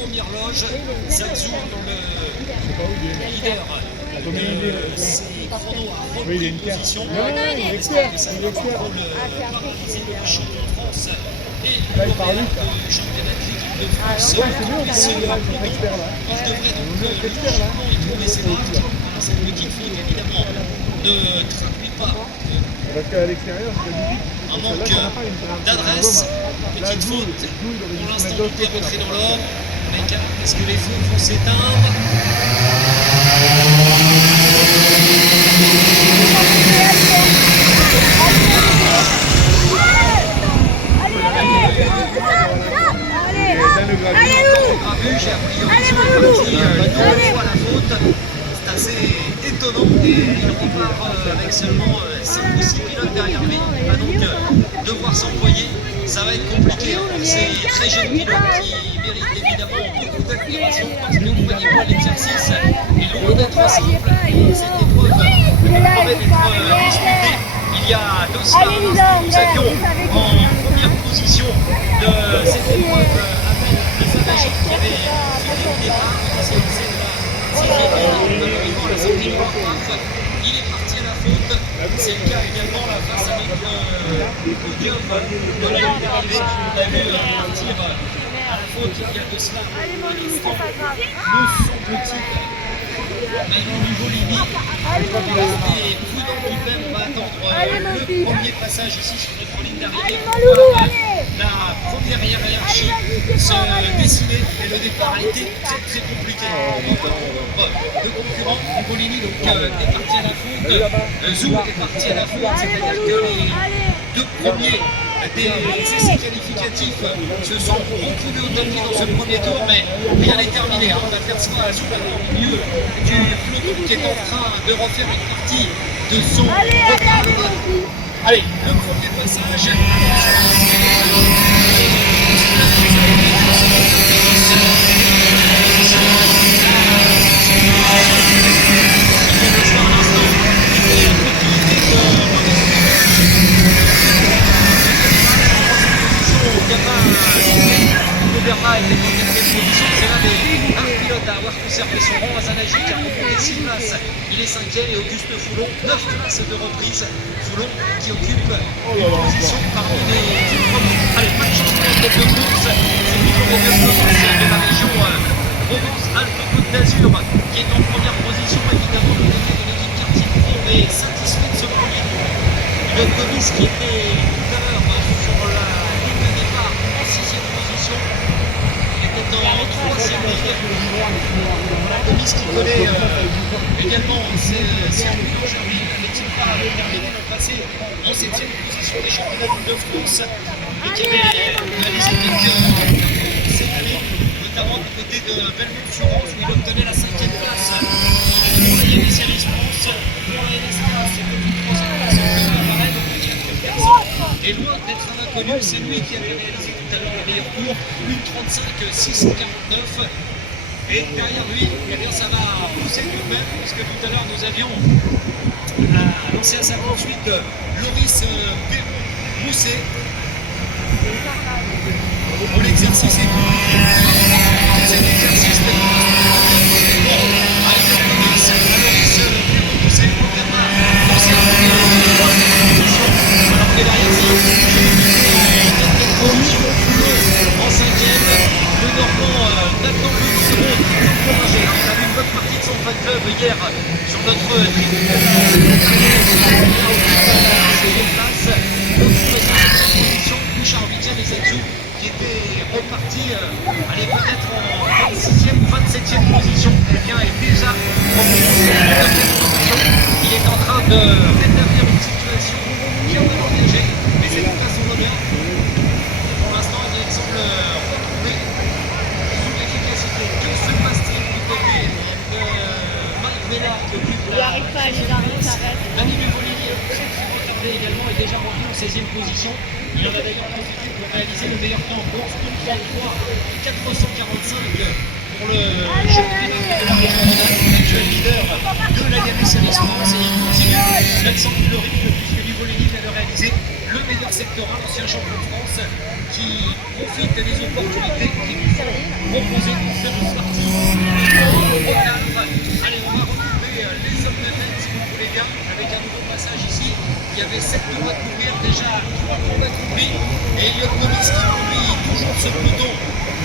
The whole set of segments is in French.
première loge, Zhangzhou dans le leader de ses chronos à repris position. Il est expert, il est expert. Pour le champion de France et l'Européen de championnat de l'équipe de France. Il devrait donc logiquement y trouver ses marques. Cette petite faute évidemment ne traduit pas parce qu'à l'extérieur, un manque d'adresse. Petite faute pour l'instant tout est rentré dans l'ordre. Mais est-ce que les feux vont s'éteindre? C'est assez étonnant et il repart avec seulement 5 ou 6 pilotes derrière lui. Il va donc devoir s'employer. Ça va être compliqué. C'est très jeune pilote qui mérite évidemment beaucoup d'admiration parce que voyez-moi l'exercice est loin d'être simple. Cette épreuve promet d'être disputée. Il y a 2 semaines, nous avions en première position de cette épreuve avec le Savage qui avait fini le départ. Malheureusement, à la sortie du parcours, il est parti à la faute. C'est le cas également là, face avec le podium de la ligne d'arrivée. On a vu partir à la faute il y a 2 semaines. Me semble-t-il. Mais au niveau limite, rester prudent tout de même, on va attendre le premier passage ici sur notre ligne d'arrivée. La première hiérarchie se dessiner et le départ a été très compliqué. Deux concurrents, Nicolini donc est parti à la faute, Zou est parti à la faute, c'est-à-dire que les 2 premiers des essais qualificatifs se sont retrouvés au tapis dans ce premier tour, mais rien n'est terminé. On aperçoit Zou au milieu du peloton qui est en train de refaire une partie de son retard. Allez, le premier passage. Bernard était en 4e position, c'est l'un des rares pilotes à avoir conservé son rang. Azanagi qui a remonté 6 places, il est 5e, et Auguste Foulon 9 places de reprise. Foulon qui occupe une position parmi les 10 premiers. Allez, pas de chance de la course, c'est plutôt les 2 courses de la région Provence-Alpes-Côte d'Azur qui est en première position, évidemment le côté de l'équipe Quartier Pro, mais satisfait de ce premier tour. Le Comis qui était tout à l'heure sur la ligne de départ en 6e position. Dans 3e ligne, Comis qui connaît également ses circuits aujourd'hui, n'avait-il pas terminé le passé en 7e position des championnats de France et qui avait réalisé quelques cette année, notamment du côté de Belleville-sur-Rance où il obtenait la 5e place pour la Yannis Series France, pour la NSK, c'était une 3e place en Bahreïn, donc il y a 4 personnes. Et loin d'être un inconnu, c'est lui qui avait réalisé tout à l'heure le meilleur tour, une 35-649. Et derrière lui, eh bien, ça va pousser tout de même, puisque tout à l'heure nous avions lancé à sa poursuite Loris Perron-Mousset. Pour l'exercice est compliqué. Cet exercice est bon. Avec Loris Perron-Mousset, pour Bernard, conserve la 3e position, alors que derrière ça, position en 5e, le Normand Nathan Le Guidron qui est encouragé. On a vu une bonne partie de son fan club hier sur notre tribune de la 6e place. Notre position, Bouchard 8e et Zhangzhou qui était reparti peut-être en 26e ou 27e position. Eh bien, est déjà remonté à la 9e position. Il est en train de rétablir une situation qui a mal engagée, mais c'est tout à son honneur. Pour l'instant, il semble retrouver son efficacité. Que se passe-t-il du côté de Mike Ménard qui occupe la 13e place? Dani Nuvolini est très retardé également et déjà revenu en 16e position. Il en a d'ailleurs profité pour réaliser le meilleur temps en course, 445 pour le championnat de la région l'actuel leader de la Yannis Series France, et il continue d'accentrer le rythme puisque Nuvolini vient de réaliser le meilleur secteur 1, l'ancien champion de France, qui profite des opportunités qui lui sont proposées y avait 7 tours à couvrir, déjà 3 tours accomplis. Et Elliot Gomis qui conduit toujours ce peloton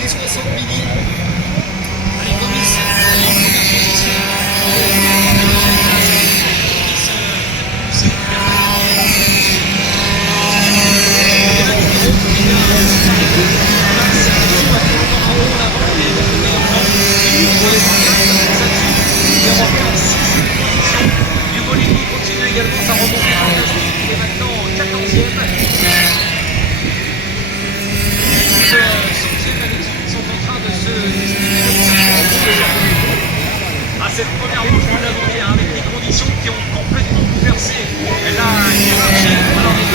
des 60 mini. Allez, Gomis en première position. Duvolini continue également sa remontée fantastique, il est maintenant 14e. Ils sont en train de se à cette première manche de la montée, avec des conditions qui ont complètement bouleversé la hiérarchie. Alors les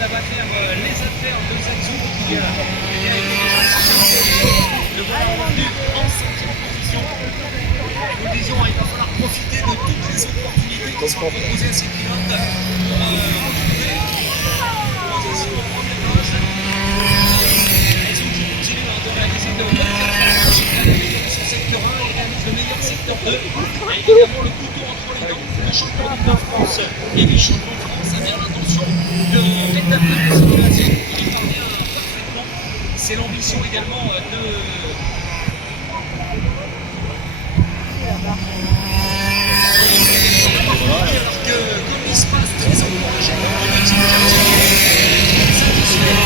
ça va faire les affaires de Zagzou qui a été le voilà revenu en 5e position. Nous le disions, il va falloir profiter de toutes les opportunités qui sont proposées à ces pilotes pour retrouver une position en première manche. Zagzou qui continue de réaliser de bonnes performances sur secteur 1 et réalise le meilleur secteur 2. Et évidemment le couteau entre les dents, le champion de France et vice-champion de France a bien l'intention de rétablir la situation. Il y parvient parfaitement. C'est l'ambition également de... Alors que Gomis passe très encouragé dans le petit quartier, satisfait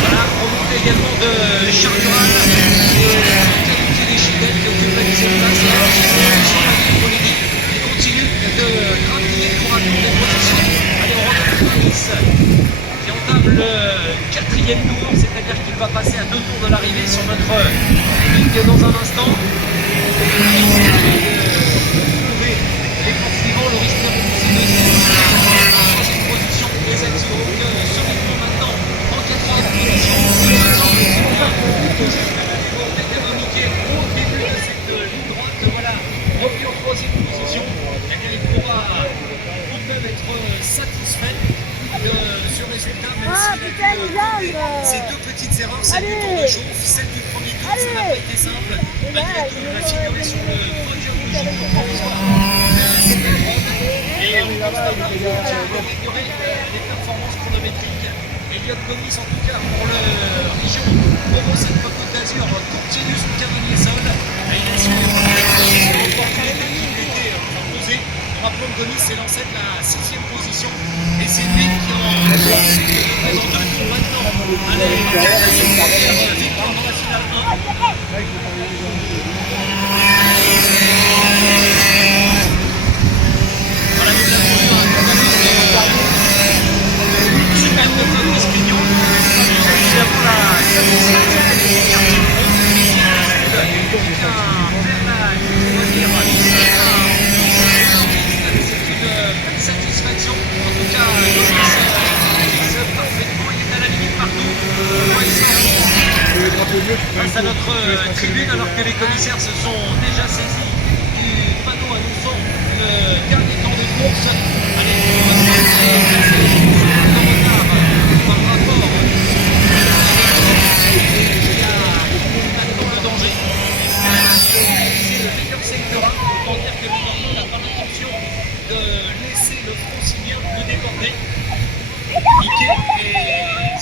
voilà, remontée également de Chardural et des Chidel qui occupe la 10e place. Il continue de grappiller tour à tour des positions. Allez, on regarde Gomis qui entame le 4e tour, c'est-à-dire qu'il va passer à 2 tours de l'arrivée sur notre ligne dans un instant. Les cours suivants, Loris Perron, c'est 2e position, et Zagzou solidement maintenant en 4e position. Au début de cette ligne droite, voilà, revenu en 3e position, eh bien, il pourra tout de même être satisfait de ce résultat, même s'il a dû ces 2 petites erreurs, celle du tour de chauffe, celle du premier tour, ça n'a pas été simple. Malgré tout, il va figurer sur le podium du jour provisoire de cette épreuve. Et on constate qu'il faut améliorer les performances chronométriques. Elliot Gomis, en tout cas, pour le région Provence-Côte d'Azur, continue son cavalier sol. Il a su l'opportunité qui lui était proposée. Rappelons que Gomis s'est lancé de la 6e position et c'est lui qui en présente 2 tours maintenant. Allez, victoire dans la finale 1. Voilà, nous avons eu un super de Fabrice Pignon. Nous avons la satisfaction des quartiers pro qui vient faire la ligne, on va dire, satisfaction. En tout cas, Gomis parfaitement, il est à la limite partout. Face à notre tribune, alors que les commissaires se sont déjà saisis du panneau annonçant le dernier temps de course. Allez, on va se par rapport il y a maintenant le danger. C'est le meilleur secteur 1, autant dire que Bigorneau n'a pas l'intention de laisser le francilien le déborder. Mickey et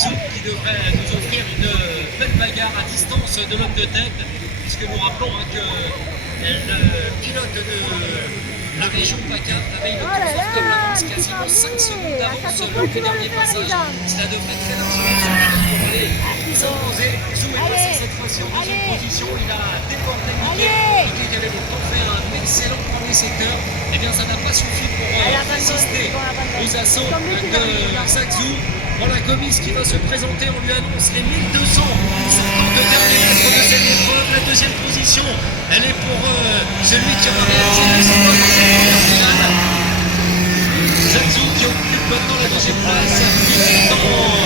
Zouk qui devraient nous offrir une belle bagarre à distance de l'homme de tête, puisque nous rappelons que le pilote de la région PACA avait une confortable avance, quasiment 5 secondes d'avance lors du dernier passage. Cela devrait très largement suffire pour aller s'imposer. Zouk est passé cette fois-ci en 2e position, il a débordé Mickey qui avait pourtant fait un excellent premier secteur. Eh bien, ça n'a pas suffi pour résister aux assauts de Zagzou. Voilà Gomis qui va se présenter, on lui annonce les 1250 derniers mètres de cette épreuve. La 2e position, elle est pour celui qui aura réalisé le secteur dans cette première finale. Zagzou qui occupe maintenant la 2e place, il est en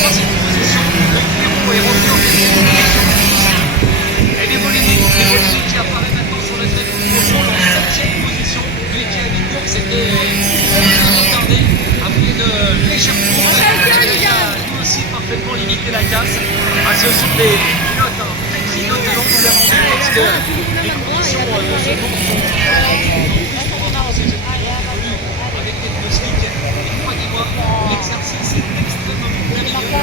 3e position. Le Pierrot est revenu en 4e position. retardé après une légère course. Il a lui aussi parfaitement limité la casse. Ah, ce sont des pilotes, des pilotes de longue avance parce que les conditions de ce tour sont avec les pneus et croyez-moi, l'exercice est extrêmement périlleux.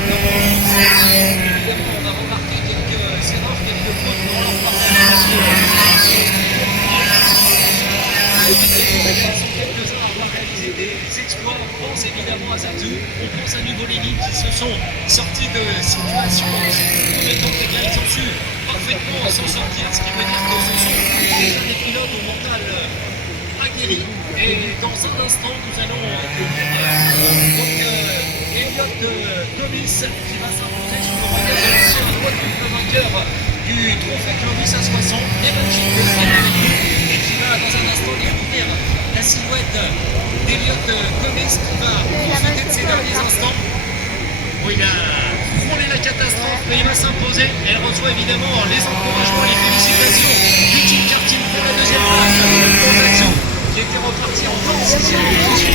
Évidemment, on va remarquer quelques erreurs, quelques fautes dans leur participation. Quelques-uns à avoir réalisé des exploits. On pense évidemment à Zazu, on pense à Nuvolini qui se sont sortis de situations compétentes. Et bien, ils ont su parfaitement s'en sortir, ce qui veut dire que ce sont déjà des pilotes au mental aguerri. Et dans un instant, nous allons Elliott Clovis qui va s'imposer sur le regard de l'ancien quadruple vainqueur du trophée Clovis à 60, Evan Gilbert et qui va dans un instant découvrir la silhouette d'Elliott Clovis qui va profiter de ces derniers instants où il a frôlé la catastrophe, mais il va s'imposer. Elle reçoit évidemment les encouragements, les félicitations du team karting pour la deuxième place. Qui était reparti encore en 6e position.